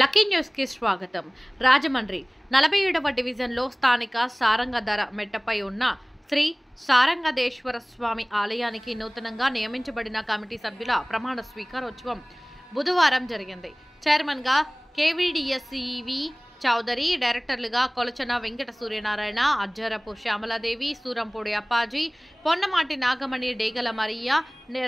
Lucky news కి స్వాగతం. రాజమండ్రి 47వ డివిజన్లో స్థానిక సారంగధర మెట్టపై ఉన్న శ్రీ సారంగధేశ్వర స్వామి ఆలయానికి నూతనంగా నియమించబడిన కమిటీ సభ్యుల ప్రమాణ స్వీకారోత్సవం బుధవారం జరిగింది. చైర్మన్ గా కేవీడీఎస్ఈవి చౌదరి, డైరెక్టర్లుగా కొలచన వెంకట సూర్యనారాయణ, అజ్జరపు శ్యామలాదేవి, సూరంపూడి అప్పాజీ, పొన్నమాటి నాగమణి, డేగల మరియ,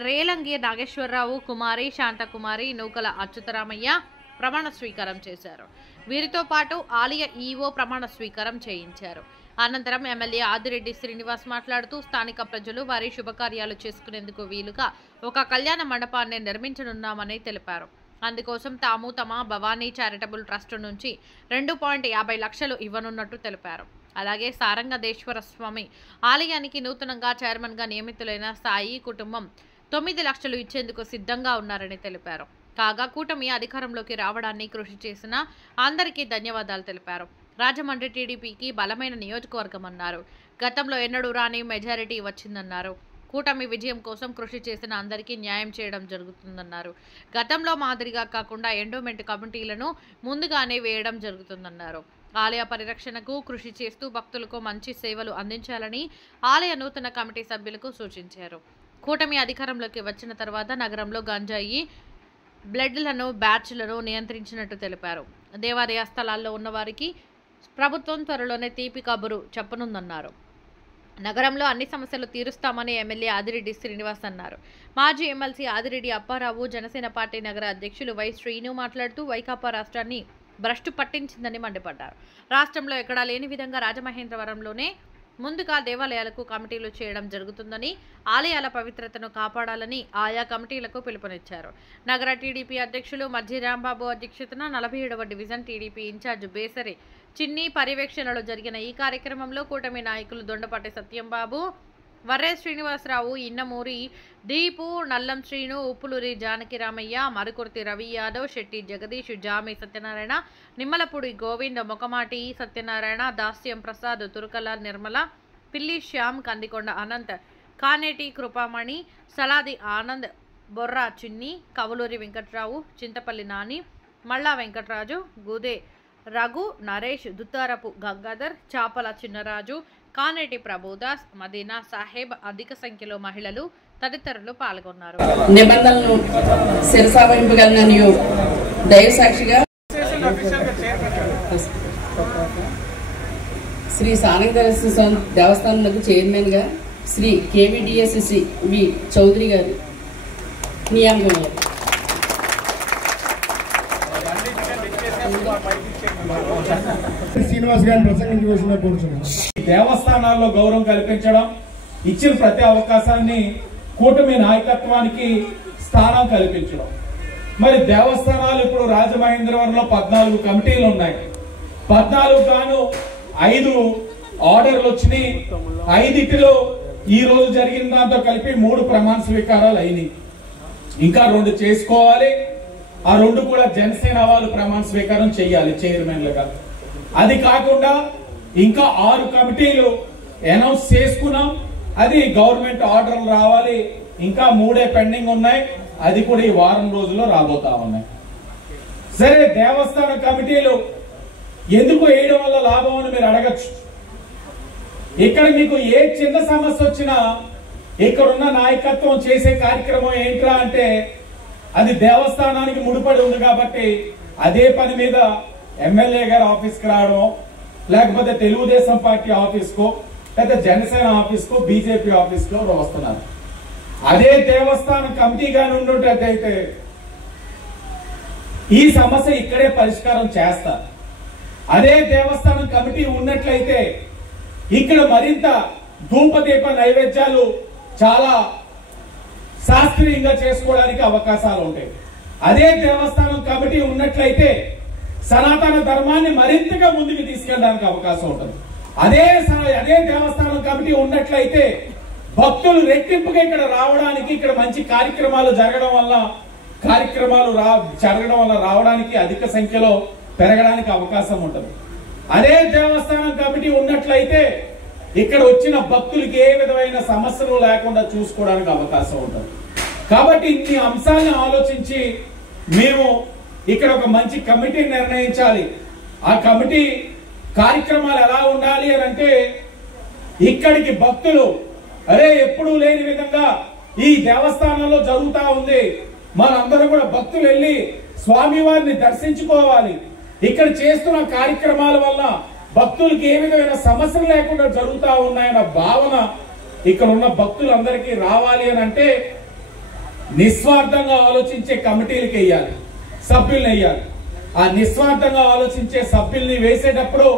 రేలంగి నాగేశ్వరరావు, కుమారి శాంతకుమారి, నూకల అచ్యుతరామయ్య ప్రమాణ స్వీకారం చేశారు. వీరితో పాటు ఆలయ ఈవో ప్రమాణ స్వీకారం చేయించారు. అనంతరం ఎమ్మెల్యే ఆదిరెడ్డి శ్రీనివాస్ మాట్లాడుతూ స్థానిక ప్రజలు వారి శుభకార్యాలు చేసుకునేందుకు వీలుగా ఒక కళ్యాణ మండపాన్ని నిర్మించనున్నామని తెలిపారు. అందుకోసం తాము తమ భవానీ చారిటబుల్ ట్రస్ట్ నుంచి 2.50 లక్షలు ఇవ్వనున్నట్టు తెలిపారు. అలాగే సారంగధేశ్వర స్వామి ఆలయానికి నూతనంగా చైర్మన్గా నియమితులైన సాయి కుటుంబం 9 లక్షలు ఇచ్చేందుకు సిద్ధంగా ఉన్నారని తెలిపారు. కాగా కూటమి అధికారంలోకి రావడాన్ని కృషి చేసిన అందరికీ ధన్యవాదాలు తెలిపారు. రాజమండ్రి టీడీపీకి బలమైన నియోజకవర్గం అన్నారు. గతంలో ఎన్నడూ రాని మెజారిటీ వచ్చిందన్నారు. కూటమి విజయం కోసం కృషి చేసిన అందరికీ న్యాయం చేయడం జరుగుతుందన్నారు. గతంలో మాదిరిగా కాకుండా ఎండోమెంట్ కమిటీలను ముందుగానే వేయడం జరుగుతుందన్నారు. ఆలయ పరిరక్షణకు కృషి చేస్తూ భక్తులకు మంచి సేవలు అందించాలని ఆలయ నూతన కమిటీ సభ్యులకు సూచించారు. కూటమి అధికారంలోకి వచ్చిన తర్వాత నగరంలో గంజాయి, బ్లడ్లను, బ్యాచ్లను నియంత్రించినట్టు తెలిపారు. దేవాలయ స్థలాల్లో ఉన్నవారికి ప్రభుత్వం త్వరలోనే తీపి కబురు చెప్పనుందన్నారు. నగరంలో అన్ని సమస్యలు తీరుస్తామని ఎమ్మెల్యే ఆదిరెడ్డి శ్రీనివాస్ అన్నారు. మాజీ ఎమ్మెల్సీ ఆదిరెడ్డి అప్పారావు, జనసేన పార్టీ నగర అధ్యక్షులు వై శ్రీను మాట్లాడుతూ వైకాపా రాష్ట్రాన్ని భ్రష్టు పట్టించిందని మండిపడ్డారు. రాష్ట్రంలో ఎక్కడా లేని విధంగా రాజమహేంద్రవరంలోనే ముందుగా దేవాలయాలకు కమిటీలు చేయడం జరుగుతుందని, ఆలయాల పవిత్రతను కాపాడాలని ఆయా కమిటీలకు పిలుపునిచ్చారు. నగర టీడీపీ అధ్యక్షులు మధ్య రాంబాబు అధ్యక్షతన 47వ డివిజన్ టీడీపీ ఇన్ఛార్జ్ బేసరి చిన్ని పర్యవేక్షణలో జరిగిన ఈ కార్యక్రమంలో కూటమి నాయకులు దొండపాటి సత్యంబాబు, వర్రే శ్రీనివాసరావు, ఇన్నమూరి దీపు, నల్లం శ్రీను, ఉప్పులూరి జానకిరామయ్య, మరుకుర్తి రవి యాదవ్, శెట్టి జగదీష్, జామి సత్యనారాయణ, నిమ్మలపూడి గోవింద్, మొకమాటి సత్యనారాయణ, దాస్యం ప్రసాద్, తురుకల నిర్మల, పిల్లి శ్యామ్, కందికొండ అనంత్, కానేటి కృపామణి, సలాది ఆనంద్, బొర్రా చిన్ని, కవులూరి వెంకట్రావు, చింతపల్లి నాని, మల్లా వెంకట్రాజు, గుదే రఘు, నరేష్, దుత్తారపు గంగాధర్, చాపల చిన్నరాజు, కానేటి ప్రభుదాస్, మదీనా సాహెబ్, అధిక సంఖ్యలో మహిళలు తదితరులు పాల్గొన్నారు. నిబంధనలను శిరసావహింపగలనని దైవ సాక్షిగా శ్రీ సారంగధేశ్వర దేవస్థానంకు చైర్మన్ గా శ్రీ కేవీడీఎస్ఈవి చౌదరి గారు నియామకం. శ్రీనివాస్ గారిని ప్రసంగించవలసిన కోరుచున్నాను. దేవస్థానాల్లో గౌరవం కల్పించడం, ఇచ్చిన ప్రతి అవకాశాన్ని కూటమి నాయకత్వానికి స్థానం కల్పించడం. మరి దేవస్థానాలు ఇప్పుడు రాజమహేంద్రవరంలో 14 కమిటీలు ఉన్నాయి. 14 గాను 5 ఆర్డర్లు వచ్చినాయి. 5 ఈ రోజు జరిగిన దాంతో కలిపి 3 ప్రమాణ స్వీకారాలు అయినాయి. ఇంకా 2 చేసుకోవాలి. ఆ 2 కూడా జనసేన వాళ్ళు ప్రమాణ స్వీకారం చేయాలి చైర్మన్లుగా. అది కాకుండా ఇంకా 6 కమిటీలు అనౌన్స్ చేసుకున్నాం. అది గవర్నమెంట్ ఆర్డర్లు రావాలి. ఇంకా 3 పెండింగ్ ఉన్నాయి. అది కూడా ఈ వారం రోజుల్లో రాబోతా ఉన్నాయి. సరే, దేవస్థాన కమిటీలు ఎందుకు వేయడం వల్ల లాభం అని మీరు అడగచ్చు. ఇక్కడ మీకు ఏ చిన్న సమస్య వచ్చినా ఇక్కడున్న నాయకత్వం చేసే కార్యక్రమం ఏంట్రా అంటే అది దేవస్థానానికి ముడిపడి ఉంది కాబట్టి అదే పని మీద ఎమ్మెల్యే గారి ఆఫీస్కి రావడం, లేకపోతే తెలుగుదేశం పార్టీ ఆఫీస్కో, లేదా జనసేన ఆఫీస్కో, బీజేపీ ఆఫీస్కో వస్తున్నారు. అదే దేవస్థానం కమిటీగానే ఉన్నట్టయితే ఈ సమస్య ఇక్కడే పరిష్కారం చేస్తారు. అదే దేవస్థానం కమిటీ ఉన్నట్లయితే ఇక్కడ మరింత ధూపదీప నైవేద్యాలు చాలా శాస్త్రీయంగా చేసుకోవడానికి అవకాశాలు ఉంటాయి. అదే దేవస్థానం కమిటీ ఉన్నట్లయితే సనాతన ధర్మాన్ని మరింతగా ముందుకు తీసుకెళ్ళడానికి అవకాశం ఉంటుంది. అదే దేవస్థానం కమిటీ ఉన్నట్లయితే భక్తులు రెట్టింపుగా ఇక్కడ రావడానికి, ఇక్కడ మంచి కార్యక్రమాలు జరగడం వల్ల రావడానికి అధిక సంఖ్యలో పెరగడానికి అవకాశం ఉంటుంది. అదే దేవస్థానం కమిటీ ఉన్నట్లయితే ఇక్కడ వచ్చిన భక్తులకి ఏ విధమైన సమస్యలు లేకుండా చూసుకోవడానికి అవకాశం ఉంటుంది. కాబట్టి ఇన్ని అంశాలను ఆలోచించి మేము ఇక్కడ ఒక మంచి కమిటీ నిర్ణయించాలి. ఆ కమిటీ కార్యక్రమాలు ఎలా ఉండాలి అని అంటే, ఇక్కడికి భక్తులు అరే ఎప్పుడూ లేని విధంగా ఈ దేవస్థానంలో జరుగుతా ఉంది, మనందరూ కూడా భక్తులు వెళ్ళి స్వామివారిని దర్శించుకోవాలి, ఇక్కడ చేస్తున్న కార్యక్రమాల వల్ల భక్తులకి ఏ విధమైన సమస్యలు లేకుండా జరుగుతా ఉన్నాయన్న భావన ఇక్కడ ఉన్న భక్తులందరికీ రావాలి అని అంటే నిస్వార్థంగా ఆలోచించే కమిటీలకు వేయాలి, సభ్యుల్ని వేయాలి. ఆ నిస్వార్థంగా ఆలోచించే సభ్యుల్ని వేసేటప్పుడు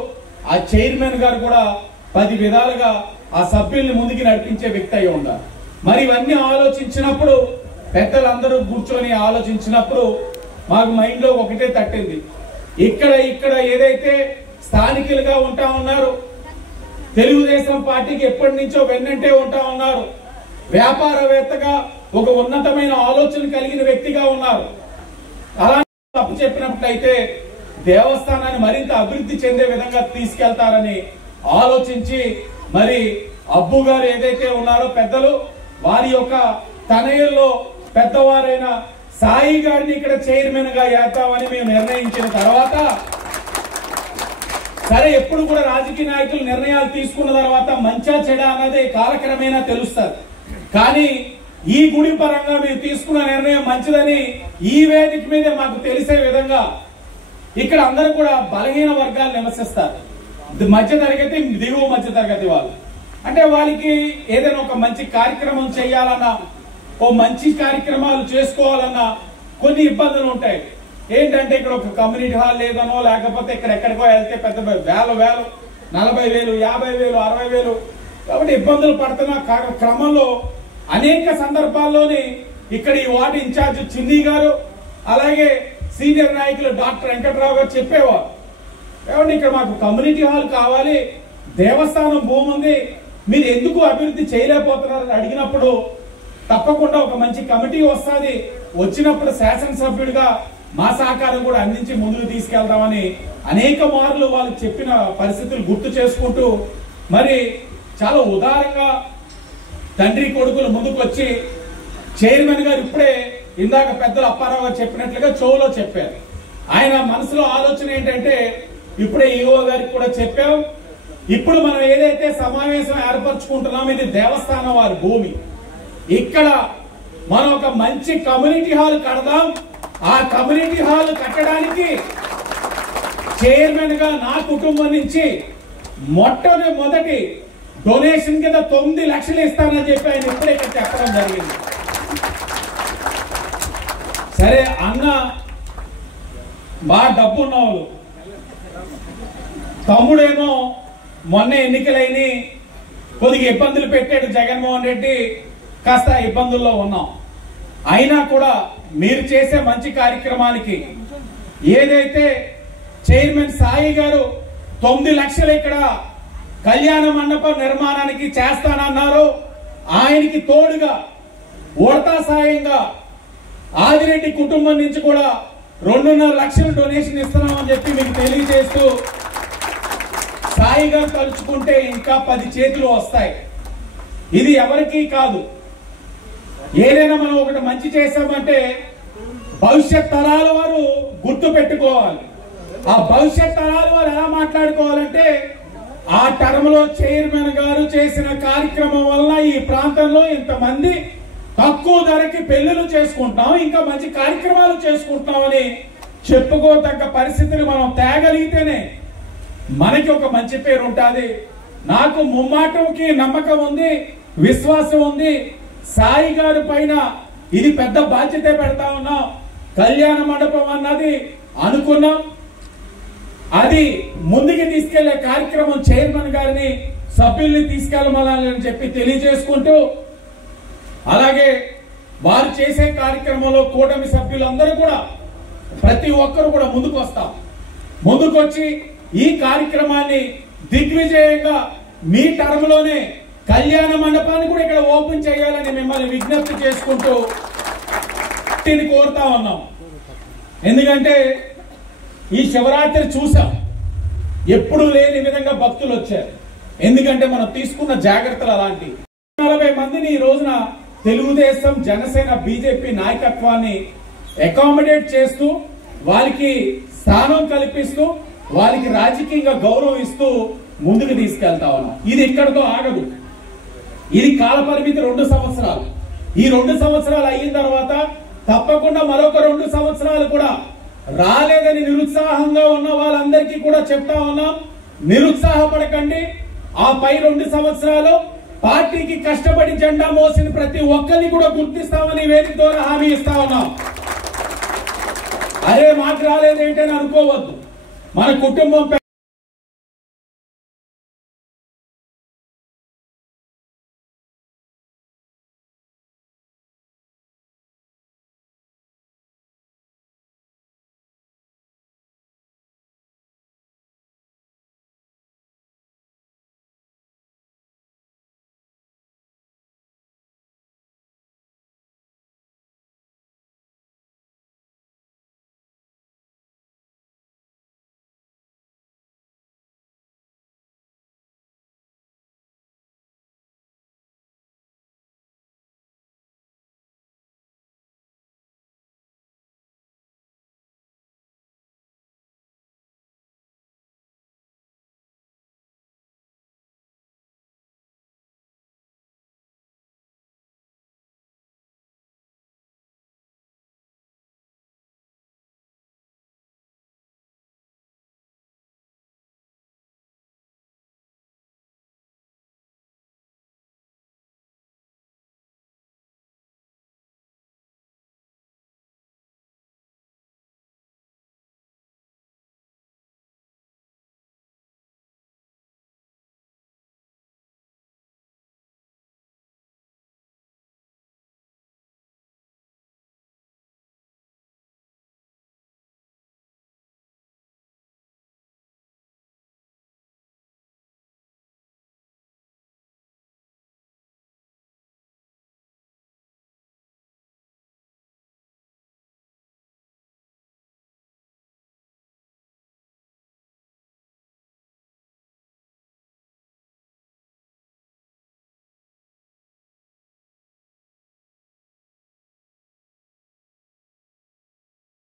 ఆ చైర్మన్ గారు కూడా 10 విధాలుగా ఆ సభ్యుల్ని ముందుకు నడిపించే వ్యక్తి అయి ఉండాలి. మరి ఇవన్నీ ఆలోచించినప్పుడు పెద్దలందరూ కూర్చొని ఆలోచించినప్పుడు మాకు మైండ్ లో ఒకటే తట్టింది, ఇక్కడ ఏదైతే స్థానికులుగా ఉంటా ఉన్నారు, తెలుగుదేశం పార్టీకి ఎప్పటి నుంచో వెన్నంటే ఉంటా ఉన్నారు, వ్యాపారవేత్తగా ఒక ఉన్నతమైన ఆలోచన కలిగిన వ్యక్తిగా ఉన్నారు, అలా తప్పు చెప్పినట్లయితే దేవస్థానాన్ని మరింత అభివృద్ధి చెందే విధంగా తీసుకెళ్తారని ఆలోచించి మరి అబ్బు గారు ఏదైతే ఉన్నారో పెద్దలు, వారి యొక్క తనయుల్లో పెద్దవారైన సాయి గారిని ఇక్కడ చైర్మన్ గా వేద్దామని మేము నిర్ణయించిన తర్వాత, సరే ఎప్పుడు కూడా రాజకీయ నాయకులు నిర్ణయాలు తీసుకున్న తర్వాత మంచా చెడ అన్నది కాలక్రమేణా తెలుస్తుంది. కానీ ఈ గుడి పరంగా మేము తీసుకున్న నిర్ణయం మంచిదని ఈ వేదిక మీద మాకు తెలిసే విధంగా ఇక్కడ అందరూ కూడా బలహీన వర్గాలు నివసిస్తారు, మధ్య తరగతి దిగువ మధ్య తరగతి వాళ్ళు. అంటే వాళ్ళకి ఏదైనా ఒక మంచి కార్యక్రమం చేయాలన్నా, ఓ మంచి కార్యక్రమాలు చేసుకోవాలన్నా కొన్ని ఇబ్బందులు ఉంటాయి. ఏంటంటే ఇక్కడ ఒక కమ్యూనిటీ హాల్ లేదనో, లేకపోతే ఇక్కడ ఎక్కడికో వెళ్తే పెద్ద వేలు 40,000, 50,000, 60,000 కాబట్టి ఇబ్బందులు పడుతున్న క్రమంలో అనేక సందర్భాల్లోని ఇక్కడ ఈ వార్డు ఇన్ఛార్జ్ చిన్ని గారు, అలాగే సీనియర్ నాయకులు డాక్టర్ వెంకట్రావు గారు చెప్పేవారు, ఏమంటే ఇక్కడ మాకు కమ్యూనిటీ హాల్ కావాలి, దేవస్థానం భూమి ఉంది, మీరు ఎందుకు అభివృద్ధి చేయలేకపోతున్నారని అడిగినప్పుడు తప్పకుండా ఒక మంచి కమిటీ వస్తుంది, వచ్చినప్పుడు శాసనసభ్యుడిగా మా సహకారం కూడా అందించి ముందుకు తీసుకెళ్దామని అనేక మార్లు వాళ్ళు చెప్పిన పరిస్థితులు గుర్తు చేసుకుంటూ మరి చాలా ఉదారంగా తండ్రి కొడుకులు ముందుకు వచ్చి చైర్మన్ గారు ఇప్పుడే ఇందాక పెద్దలు అప్పారావు గారు చెప్పినట్లుగా చెవులో చెప్పారు. ఆయన మనసులో ఆలోచన ఏంటంటే, ఇప్పుడే ఈఓ గారికి కూడా చెప్పాం, ఇప్పుడు మనం ఏదైతే సమావేశం ఏర్పరచుకుంటున్నాం ఇది దేవస్థానం వారి భూమి, ఇక్కడ మనం ఒక మంచి కమ్యూనిటీ హాల్ కడదాం, ఆ కమ్యూనిటీ హాల్ కట్టడానికి చైర్మన్ గా నా కుటుంబం నుంచి మొట్టమొదటి డొనేషన్ కింద 9 లక్షలు ఇస్తానని చెప్పి ఆయన ఇప్పుడే ఇక్కడ చెప్పడం జరిగింది. సరే అన్న బాగా డబ్బున్న వాళ్ళు, తమ్ముడేమో మొన్న ఎన్నికలైన కొద్దిగా ఇబ్బందులు పెట్టాడు జగన్మోహన్ రెడ్డి, కాస్త ఇబ్బందుల్లో ఉన్నాం. అయినా కూడా మీరు చేసే మంచి కార్యక్రమానికి ఏదైతే చైర్మన్ సాయి గారు 9 లక్షలు ఇక్కడ కళ్యాణ మండపం నిర్మాణానికి చేస్తానన్నారు, ఆయనకి తోడుగా ఓడతా సాయంగా ఆదిరెడ్డి కుటుంబం నుంచి కూడా 2.5 లక్షలు డొనేషన్ ఇస్తున్నామని చెప్పి మీకు తెలియజేస్తూ, సాయి గారు తలుచుకుంటే ఇంకా 10 చేతులు వస్తాయి. ఇది ఎవరికీ కాదు, ఏదైనా మనం ఒకటి మంచి చేశామంటే భవిష్యత్ తరాల వారు గుర్తు పెట్టుకోవాలి. ఆ భవిష్యత్ తరాల వారు ఎలా మాట్లాడుకోవాలంటే, ఆ టర్మ్ లో చైర్మన్ గారు చేసిన కార్యక్రమం వల్ల ఈ ప్రాంతంలో ఇంతమంది తక్కువ ధరకి పెళ్లిళ్ళు చేసుకుంటున్నాం, ఇంకా మంచి కార్యక్రమాలు చేసుకుంటున్నామని చెప్పుకోదగ్గ పరిస్థితులు మనం తేగలిగితేనే మనకి ఒక మంచి పేరు ఉంటుంది. నాకు ముమ్మాటంకి నమ్మకం ఉంది, విశ్వాసం ఉంది. సాయి గారి పైన ఇది పెద్ద బాధ్యత పెడతా ఉన్నాం. కళ్యాణ మండపం అన్నది అనుకున్నాం, అది ముందుకు తీసుకెళ్లే కార్యక్రమం చైర్మన్ గారిని సభ్యుల్ని తీసుకెళ్లమని చెప్పి తెలియజేసుకుంటూ, అలాగే వారు చేసే కార్యక్రమంలో కూటమి సభ్యులందరూ కూడా ప్రతి ఒక్కరు కూడా ముందుకు వస్తాం. ముందుకొచ్చి ఈ కార్యక్రమాన్ని దిగ్విజయంగా మీ టర్మ్ లోనే కళ్యాణ మండపాన్ని కూడా ఇక్కడ ఓపెన్ చేయాలని మిమ్మల్ని విజ్ఞప్తి చేసుకుంటూ కోరుతా ఉన్నాం. ఎందుకంటే ఈ శివరాత్రి చూసాం, ఎప్పుడు లేని విధంగా భక్తులు వచ్చారు. ఎందుకంటే మనం తీసుకున్న జాగ్రత్తలు అలాంటి. 40 మందిని ఈ రోజున తెలుగుదేశం, జనసేన, బీజేపీ నాయకత్వాన్ని అకామిడేట్ చేస్తూ వారికి స్థానం కల్పిస్తూ వారికి రాజకీయంగా గౌరవం ఇస్తూ ముందుకు తీసుకెళ్తా ఉన్నాం. ఇది ఇక్కడితో ఆగదు. ఇది కాలపరిమితి 2 సంవత్సరాలు. ఈ 2 సంవత్సరాలు అయిన తర్వాత తప్పకుండా మరొక 2 సంవత్సరాలు కూడా రాలేదని నిరుత్సాహంగా ఉన్న వాళ్ళందరికీ కూడా చెప్తా ఉన్నాం, నిరుత్సాహపడకండి. ఆ పై 2 సంవత్సరాలు పార్టీకి కష్టపడి జెండా మోసిన ప్రతి ఒక్కరిని కూడా గుర్తిస్తామని వేదిక ద్వారా హామీ ఇస్తా ఉన్నాం. అరే మాకు రాలేదేంటని అనుకోవద్దు. మన కుటుంబం